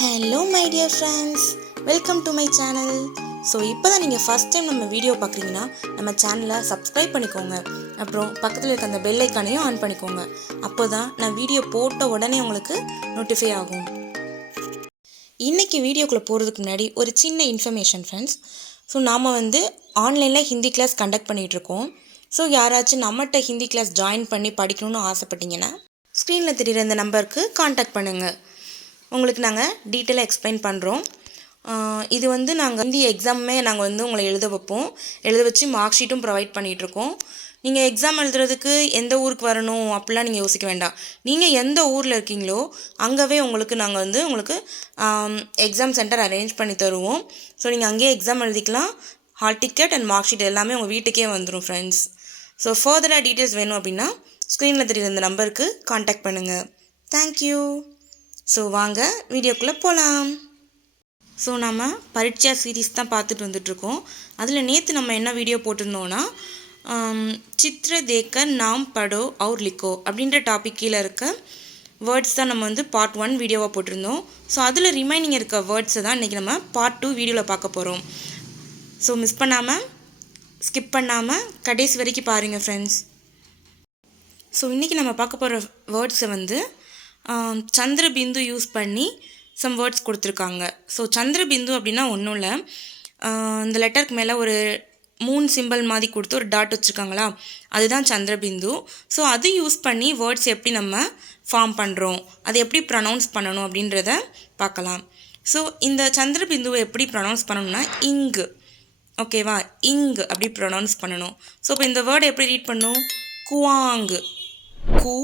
Hello my dear friends, welcome to my channel. So இப்போ தான் நீங்கள் ஃபஸ்ட் டைம் நம்ம வீடியோ பார்க்குறீங்கன்னா நம்ம சேனலை சப்ஸ்கிரைப் பண்ணிக்கோங்க. அப்புறம் பக்கத்தில் இருக்க அந்த பெல் ஐக்கானையும் ஆன் பண்ணிக்கோங்க. அப்போ தான் நான் வீடியோ போட்ட உடனே உங்களுக்கு நோட்டிஃபை ஆகும். இன்றைக்கி வீடியோக்குள்ளே போகிறதுக்கு முன்னாடி ஒரு சின்ன இன்ஃபர்மேஷன் ஃப்ரெண்ட்ஸ். ஸோ நாம் ஆன்லைனில் ஹிந்தி கிளாஸ் கண்டக்ட் பண்ணிகிட்ருக்கோம். ஸோ யாராச்சும் நம்மகிட்ட ஹிந்தி கிளாஸ் ஜாயின் பண்ணி படிக்கணும்னு ஆசைப்பட்டீங்கன்னா ஸ்க்ரீனில் தெரிகிற இந்த நம்பருக்கு காண்டாக்ட் பண்ணுங்கள். உங்களுக்கு நாங்கள் டீட்டெயிலாக எக்ஸ்பிளைன் பண்ணுறோம். இது நாங்கள் ஹிந்தி எக்ஸாமே நாங்கள் உங்களை எழுத வைப்போம். எழுத வச்சு மார்க் ஷீட்டும் ப்ரொவைட் பண்ணிகிட்ருக்கோம். நீங்கள் எக்ஸாம் எழுதுறதுக்கு எந்த ஊருக்கு வரணும் அப்படிலாம் நீங்கள் யோசிக்க வேண்டாம். நீங்கள் எந்த ஊரில் இருக்கீங்களோ அங்கேவே நாங்கள் உங்களுக்கு எக்ஸாம் சென்டர் அரேஞ்ச் பண்ணி தருவோம். ஸோ நீங்கள் அங்கேயே எக்ஸாம் எழுதிக்கலாம். Hall ticket and mark sheet எல்லாமே உங்கள் வீட்டுக்கே வந்துடும் ஃப்ரெண்ட்ஸ். ஸோ ஃபர்தராக டீட்டெயில்ஸ் வேணும் அப்படின்னா ஸ்க்ரீனில் தெரியுற இந்த நம்பருக்கு காண்டாக்ட் பண்ணுங்கள். தேங்க்யூ. ஸோ வாங்க வீடியோக்குள்ளே போகலாம். ஸோ நம்ம பரீட்சா சீரீஸ் தான் பார்த்துட்டு வந்துட்ருக்கோம். அதில் நேற்று நம்ம என்ன வீடியோ போட்டிருந்தோன்னா சித்திர தேக்கர் நாம் படோ அவுர் லிக்கோ அப்படின்ற டாபிக் கீழே இருக்க வேர்ட்ஸ் தான் நம்ம பார்ட் 1 வீடியோவாக போட்டிருந்தோம். ஸோ அதில் ரிமைனிங் இருக்க வேர்ட்ஸை தான் இன்றைக்கி நம்ம பார்ட் 2 வீடியோவில் பார்க்க போகிறோம். ஸோ மிஸ் பண்ணாமல் ஸ்கிப் பண்ணாமல் கடைசி வரைக்கும் பாருங்கள் ஃப்ரெண்ட்ஸ். ஸோ இன்றைக்கி நம்ம பார்க்க போகிற வேர்ட்ஸை சந்திரபிந்து யூஸ் பண்ணி சம் வேர்ட்ஸ் கொடுத்துருக்காங்க. ஸோ சந்திரபிந்து அப்படின்னா ஒன்றும் இல்லை, இந்த லெட்டருக்கு மேலே ஒரு 3 சிம்பிள் மாதிரி கொடுத்து ஒரு டாட் வச்சுருக்காங்களா, அதுதான் சந்திரபிந்து. ஸோ அது யூஸ் பண்ணி வேர்ட்ஸ் எப்படி நம்ம ஃபார்ம் பண்ணுறோம், அதை எப்படி ப்ரொனவுன்ஸ் பண்ணணும் அப்படின்றத பார்க்கலாம். ஸோ இந்த சந்திரபிந்துவை எப்படி ப்ரொனவுன்ஸ் பண்ணணும்னா இங்கு, ஓகேவா, இங்கு அப்படி ப்ரொனவுன்ஸ் பண்ணணும். ஸோ இப்போ இந்த வேர்டை எப்படி ரீட் பண்ணணும், குவாங்கு, கு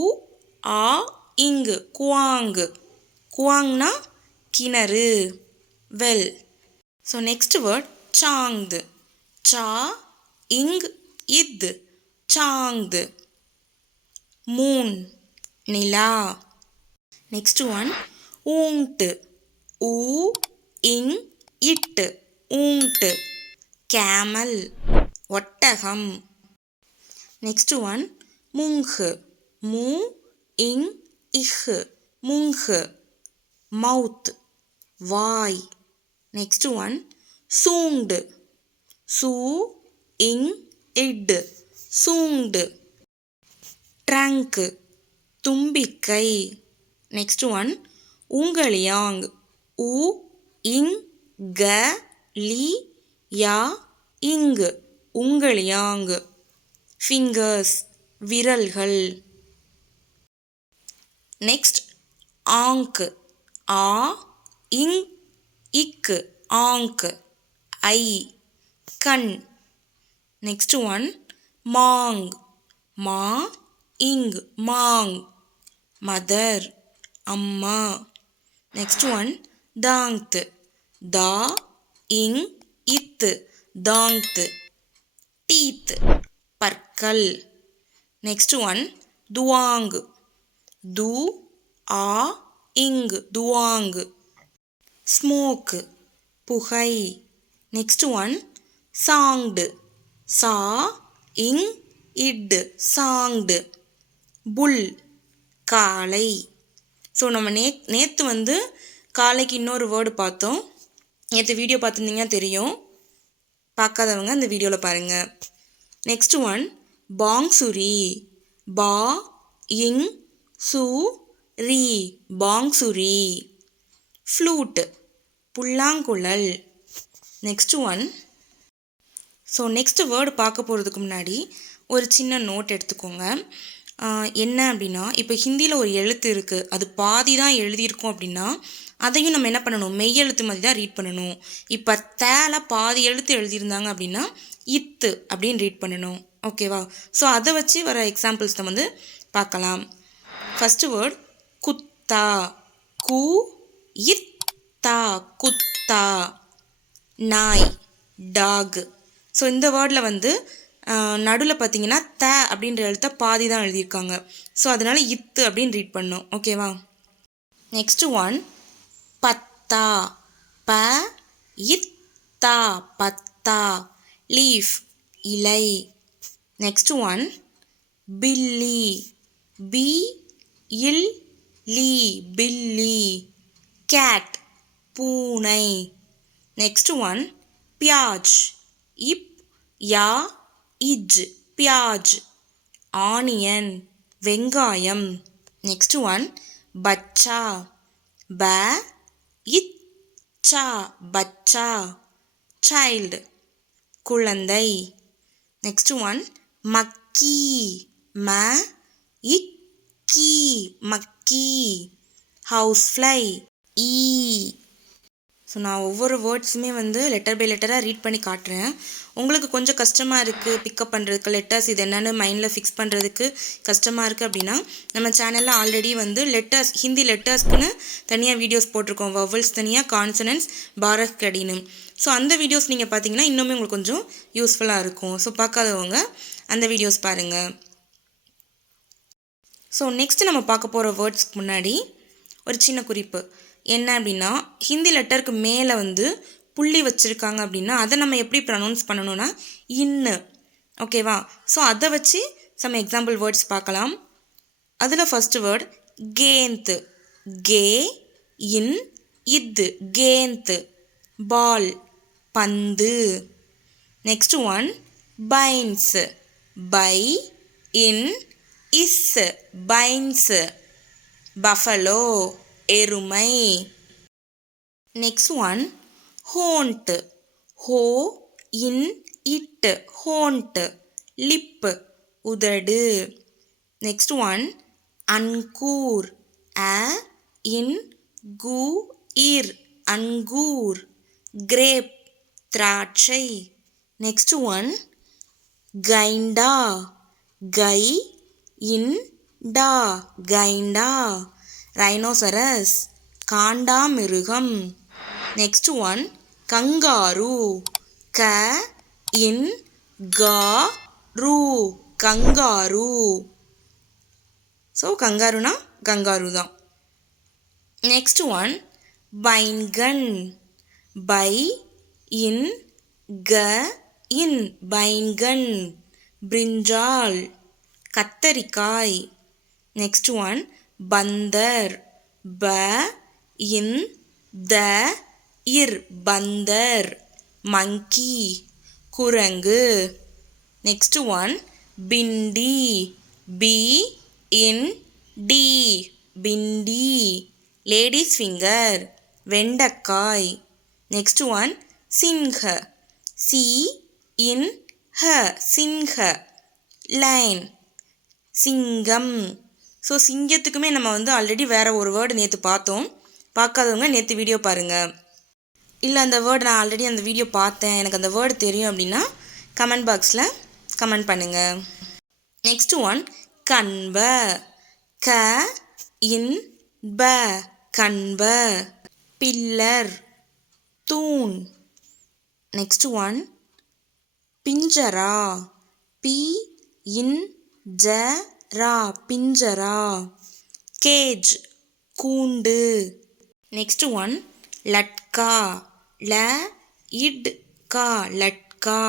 ஆ இங்கு, குவாங்கு. குவாங்னா கிணறு, வெல். ஸோ நெக்ஸ்ட் வேர்ட் சாங்து, சா இங் இத், சாங்து. மூன் நிலா. நெக்ஸ்ட் ஒன் ஊங்ட்டு, ஊ இங் இட்டு, ஊங்ட்டு, கேமல், ஒட்டகம். நெக்ஸ்ட் ஒன் முங்கு, மூ இங் இஹ், முங்கு, மவுத், வாய். நெக்ஸ்ட் ஒன் சூங்டு, சூ இங் இட், சூங்டு, ட்ரங்க், தும்பிக்கை. நெக்ஸ்ட் ஒன் உங்களியாங், உ இங் க லி யா இங், உங்களியாங், ஃபிங்கர்ஸ், விரல்கள். நெக்ஸ்ட் ஆங்க், ஆ இங் இக்கு, ஆங்க், ஐ, கண். நெக்ஸ்ட் ஒன் மாங், மா இங், மாங், மதர், அம்மா. நெக்ஸ்ட் ஒன் தாங்த், தா இங் இத்து, தாங்த், டீத், பற்கள். நெக்ஸ்ட் ஒன் துவாங், து ஆ இங், துவாங், ஸ்மோக், புகை. நெக்ஸ்ட் ஒன் சாங்டு, சா இங் இட், சாங்டு, புல், காளை. ஸோ நம்ம நேற்று காளைக்கு இன்னொரு வேர்டு பார்த்தோம். நேற்று வீடியோ பார்த்துருந்தீங்கன்னா தெரியும், பார்க்காதவங்க அந்த வீடியோவில் பாருங்கள். நெக்ஸ்ட் ஒன் பாங்சுரி, பா இங் சு ரீ, பாங்சுரி, ஃப்ளூட், புல்லாங்குழல். Next one. So next word பார்க்க போகிறதுக்கு முன்னாடி ஒரு சின்ன நோட் எடுத்துக்கோங்க. என்ன அப்படின்னா, இப்போ ஹிந்தியில் ஒரு எழுத்து இருக்குது, அது பாதி தான் எழுதியிருக்கோம் அப்படின்னா அதையும் நம்ம என்ன பண்ணணும், மெய் எழுத்து மாதிரி தான் ரீட் பண்ணணும். இப்போ தேல பாதி எழுத்து எழுதியிருந்தாங்க அப்படின்னா இத்து அப்படின்னு ரீட் பண்ணணும், ஓகேவா. ஸோ அதை வச்சு வர எக்ஸாம்பிள்ஸ் நம்ம பார்க்கலாம். ஃபஸ்ட்டு வேர்ட் குத்தா, கு இத்தா, குத்தா, நாய், டாக். ஸோ இந்த வேர்டில் நடுவில் பார்த்தீங்கன்னா த அப்படின்ற எழுத்தை பாதி தான் எழுதியிருக்காங்க. ஸோ அதனால் இத்து அப்படின்னு ரீட் பண்ணணும், ஓகேவா. நெக்ஸ்ட் ஒன் பத்தா, ப இத்தா, பத்தா, லீஃப், இலை. நெக்ஸ்ட் ஒன் பில்லி, பி இல் லி, பில்லி, கேட், பூனை. நெக்ஸ்ட் ஒன் பியாஜ். இப் யா இஜ் பியாஜ். ஆனியன் வெங்காயம். நெக்ஸ்ட் ஒன் பச்சா. ப இச்சா பச்சா சைல்டு குழந்தை. நெக்ஸ்ட் ஒன் மக்கி. ம இக்கி மக்கி ஹவுஸ் ஃப்ளை. ஈ. ஸோ நான் ஒவ்வொரு வேர்ட்ஸுமே லெட்டர் பை லெட்டராக ரீட் பண்ணி காட்டுறேன். உங்களுக்கு கொஞ்சம் கஷ்டமாக இருக்குது பிக்கப் பண்ணுறதுக்கு, லெட்டர்ஸ் இது என்னென்னு மைண்டில் ஃபிக்ஸ் பண்ணுறதுக்கு கஷ்டமாக இருக்குது அப்படின்னா நம்ம சேனலில் ஆல்ரெடி லெட்டர்ஸ் ஹிந்தி லெட்டர்ஸ்க்குன்னு தனியாக வீடியோஸ் போட்டிருக்கோம். வவல்ஸ் தனியாக, கான்சனன்ட்ஸ், பாரத் கடின்னு. ஸோ அந்த வீடியோஸ் நீங்கள் பார்த்தீங்கன்னா இன்னுமே உங்களுக்கு கொஞ்சம் யூஸ்ஃபுல்லாக இருக்கும். ஸோ பார்க்காதவங்க அந்த வீடியோஸ் பாருங்கள். ஸோ நெக்ஸ்ட் நம்ம பார்க்க போகிற வேர்ட்ஸ்க்கு முன்னாடி ஒரு சின்ன குறிப்பு என்ன அப்படின்னா, ஹிந்தி லெட்டருக்கு மேலே புள்ளி வச்சுருக்காங்க அப்படின்னா அதை நம்ம எப்படி ப்ரொனவுன்ஸ் பண்ணணும்னா இன்னு. ஓகேவா? ஸோ அதை வச்சு சம் எக்ஸாம்பிள் வேர்ட்ஸ் பார்க்கலாம். அதில் ஃபஸ்ட்டு வேர்ட் கேந்த். கே இன் இத்து கேந்த் பால் பந்து. நெக்ஸ்ட் ஒன் பைன்ஸ். பை இன் இஸ் பைன்ஸ் பஃபலோ எருமை. நெக்ஸ்ட் ஒன் ஹோண்ட். ஹோ இன் இட் ஹோண்ட் லிப் உதடு. நெக்ஸ்ட் ஒன் அன்கூர். அ இன் கு இர் அன்கூர் கிரேப் திராட்சை. நெக்ஸ்ட் ஒன் கைண்டா. கை இன் டா கைண்டா ரைனோசரஸ் காண்டாமிருகம். Next one kangaroo. க இன் கா ரு கங்காரு. ஸோ கங்காருனா கங்காரு தான். நெக்ஸ்ட் ஒன் பைன்கன். பை இன் க இன் பைன்கன் பிரிஞ்சால் கத்தரிக்காய். நெக்ஸ்ட் ஒன் பந்தர். ப இன் த இர் பந்தர் மங்கி குரங்கு. நெக்ஸ்ட் ஒன் பிண்டி. பி இன் டி பிண்டி லேடிஸ் ஃபிங்கர் வெண்டைக்காய். நெக்ஸ்ட் ஒன் சின்ஹ. சி இன் ஹ சின்ஹ லைன் சிங்கம். ஸோ சிங்கத்துக்குமே நம்ம ஆல்ரெடி வேறு ஒரு வேர்டு நேற்று பார்த்தோம். பார்க்காதவங்க நேற்று வீடியோ பாருங்கள். இல்லை அந்த வேர்டு நான் ஆல்ரெடி அந்த வீடியோ பார்த்தேன் எனக்கு அந்த வேர்டு தெரியும் அப்படின்னா கமெண்ட் பாக்ஸில் கமெண்ட் பண்ணுங்கள். நெக்ஸ்ட் ஒன் கண்ப. க இன் ப கண்ப பில்லர் தூண். நெக்ஸ்ட் ஒன் பிஞ்சரா. பி இன் ஜ ரா பிஞ்சரா கேஜ் கூண்டு. நெக்ஸ்ட் ஒன் லட்கா. ல இட் கா லட்கா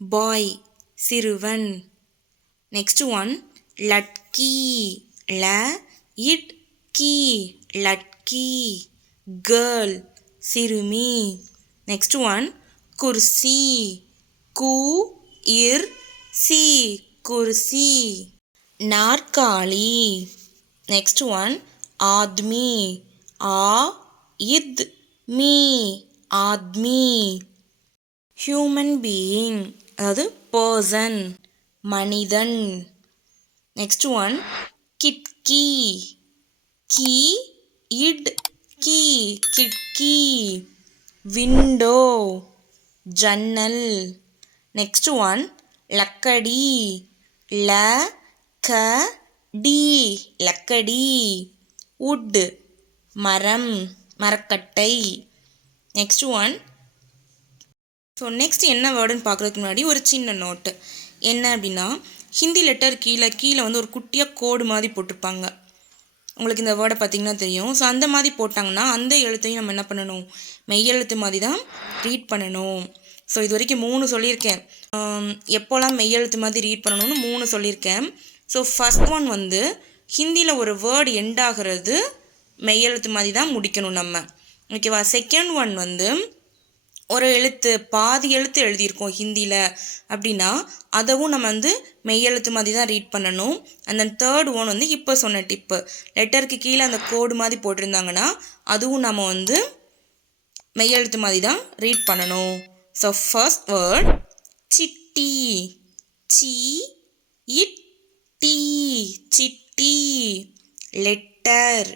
பாய் சிறுவன். நெக்ஸ்ட் ஒன் லட்கி. ல இட் கி லட்கி கேர்ள் சிறுமி. நெக்ஸ்ட் ஒன் குர்சி. கு இர் சி குர்சி நாற்காலி. நெக்ஸ்ட் ஒன் ஆத்மி. ஆ இத் மீ ஆத்மி ஹியூமன் பீயிங் அதாவது பர்சன் மனிதன். நெக்ஸ்ட் ஒன் கிட்கி. கி இட் கி கிட்கி விண்டோ ஜன்னல். நெக்ஸ்ட் ஒன் லக்கடி. ல க டி லக்கடி வுட் மரம் மரக்கட்டை. Next one. ஸோ நெக்ஸ்ட் என்ன வேர்டுன்னு பார்க்குறதுக்கு முன்னாடி ஒரு சின்ன நோட்டு என்ன அப்படின்னா, ஹிந்தி லெட்டர் கீழே ஒரு குட்டியாக கோடு மாதிரி போட்டிருப்பாங்க. உங்களுக்கு இந்த வேர்டை பார்த்திங்கன்னா தெரியும். ஸோ அந்த மாதிரி போட்டாங்கன்னா அந்த எழுத்தையும் நம்ம என்ன பண்ணணும், மெய்யெழுத்து மாதிரி தான் ரீட் பண்ணணும். ஸோ இது வரைக்கும் 3 சொல்லியிருக்கேன். எப்போல்லாம் மெய்யெழுத்து மாதிரி ரீட் பண்ணணும்னு 3 சொல்லியிருக்கேன். ஸோ ஃபஸ்ட் ஒன் ஹிந்தியில் ஒரு வேர்டு எண்ட் ஆகிறது மெய்யெழுத்து மாதிரி தான் முடிக்கணும் நம்ம. ஓகேவா. செகண்ட் ஒன் வந்து ஒரு எழுத்து பாதி எழுத்து எழுதியிருக்கோம் ஹிந்தியில் அப்படின்னா அதவும் நம்ம வந்து மெய்யெழுத்து மாதிரி தான் ரீட் பண்ணணும். அண்ட் தென் தேர்ட் ஒன் வந்து இப்போ சொன்ன டிப்பு, லெட்டருக்கு கீழே அந்த கோடு மாதிரி போட்டிருந்தாங்கன்னா அதுவும் நம்ம வந்து மெய்யெழுத்து மாதிரி தான் ரீட் பண்ணணும். ஸோ ஃபர்ஸ்ட் வேர்ட் சிட்டி, சி இட் டி, சிட்டி. லெட்டர்,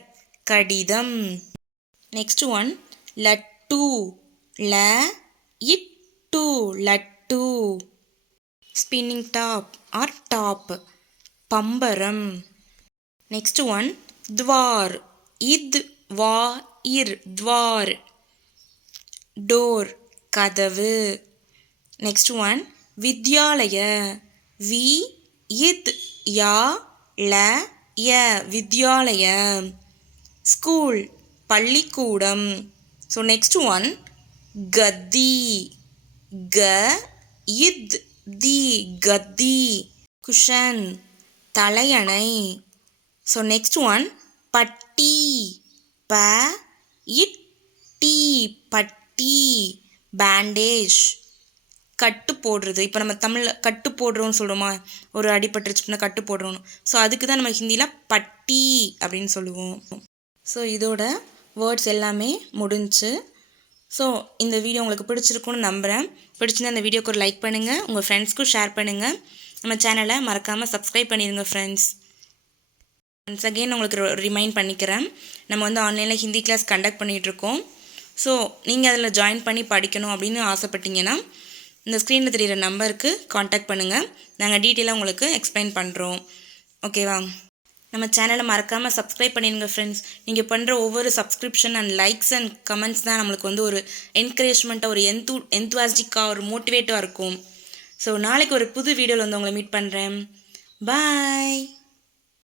கடிதம். நெக்ஸ்ட் ஒன் லட்டு, ல இட்டு, லட்டு. ஸ்பின்னிங் டாப் ஆர் டாப், பம்பரம். நெக்ஸ்ட் ஒன் துவார், இத் வா இர், துவார். டோர், கதவு. நெக்ஸ்ட் ஒன் வித்யாலய, வி இத் யா ல ய, வித்யாலய. ஸ்கூல், பள்ளிக்கூடம். ஸோ நெக்ஸ்ட் ஒன் கத்தி, க இத் தி, கத்தி. குஷன், தலையணை. ஸோ நெக்ஸ்ட் ஒன் பட்டி, ப இட் டி, பட்டி. பேண்டேஜ், கட்டு போடுறது. இப்போ நம்ம தமிழில் கட்டு போடுறோன்னு சொல்கிறோமா, ஒரு அடிபட்டுருச்சுன்னா கட்டு போடுறோன்னு. ஸோ அதுக்கு தான் நம்ம ஹிந்தியில் பட்டி அப்படின்னு சொல்லுவோம். ஸோ இதோட வேர்ட்ஸ் எல்லாமே முடிஞ்சு. ஸோ இந்த வீடியோ உங்களுக்கு பிடிச்சிருக்குன்னு நம்புகிறேன். பிடிச்சிருந்தா இந்த வீடியோக்கு ஒரு லைக் பண்ணுங்கள், உங்கள் ஃப்ரெண்ட்ஸ்க்கும் ஷேர் பண்ணுங்கள். நம்ம சேனலை மறக்காமல் சப்ஸ்கிரைப் பண்ணிடுங்க ஃப்ரெண்ட்ஸ். ஒன்ஸ் அகெயின் உங்களுக்கு ரிமைண்ட் பண்ணிக்கிறேன், நம்ம வந்து ஆன்லைனில் ஹிந்தி கிளாஸ் கண்டக்ட் பண்ணிகிட்ருக்கோம். ஸோ நீங்கள் அதில் ஜாயின் பண்ணி படிக்கணும் அப்படின்னு ஆசைப்பட்டீங்கன்னா இந்த ஸ்க்ரீனில் தெரிகிற நம்பருக்கு காண்டாக்ட் பண்ணுங்கள், நாங்கள் டீட்டெயிலாக உங்களுக்கு எக்ஸ்பிளைன் பண்ணுறோம். ஓகேவா. நம்ம சேனலை மறக்காமல் சப்ஸ்கிரைப் பண்ணிடுங்க ஃப்ரெண்ட்ஸ். நீங்கள் பண்ணுற ஒவ்வொரு subscription and likes and comments தான் நம்மளுக்கு வந்து ஒரு என்கரேஜ்மெண்ட்டாக, ஒரு என்துவாஸ்டிக்காக, ஒரு மோட்டிவேட்டாக இருக்கும். ஸோ நாளைக்கு ஒரு புது வீடியோவில் வந்து உங்களை மீட் பண்ணுறேன். பாய்.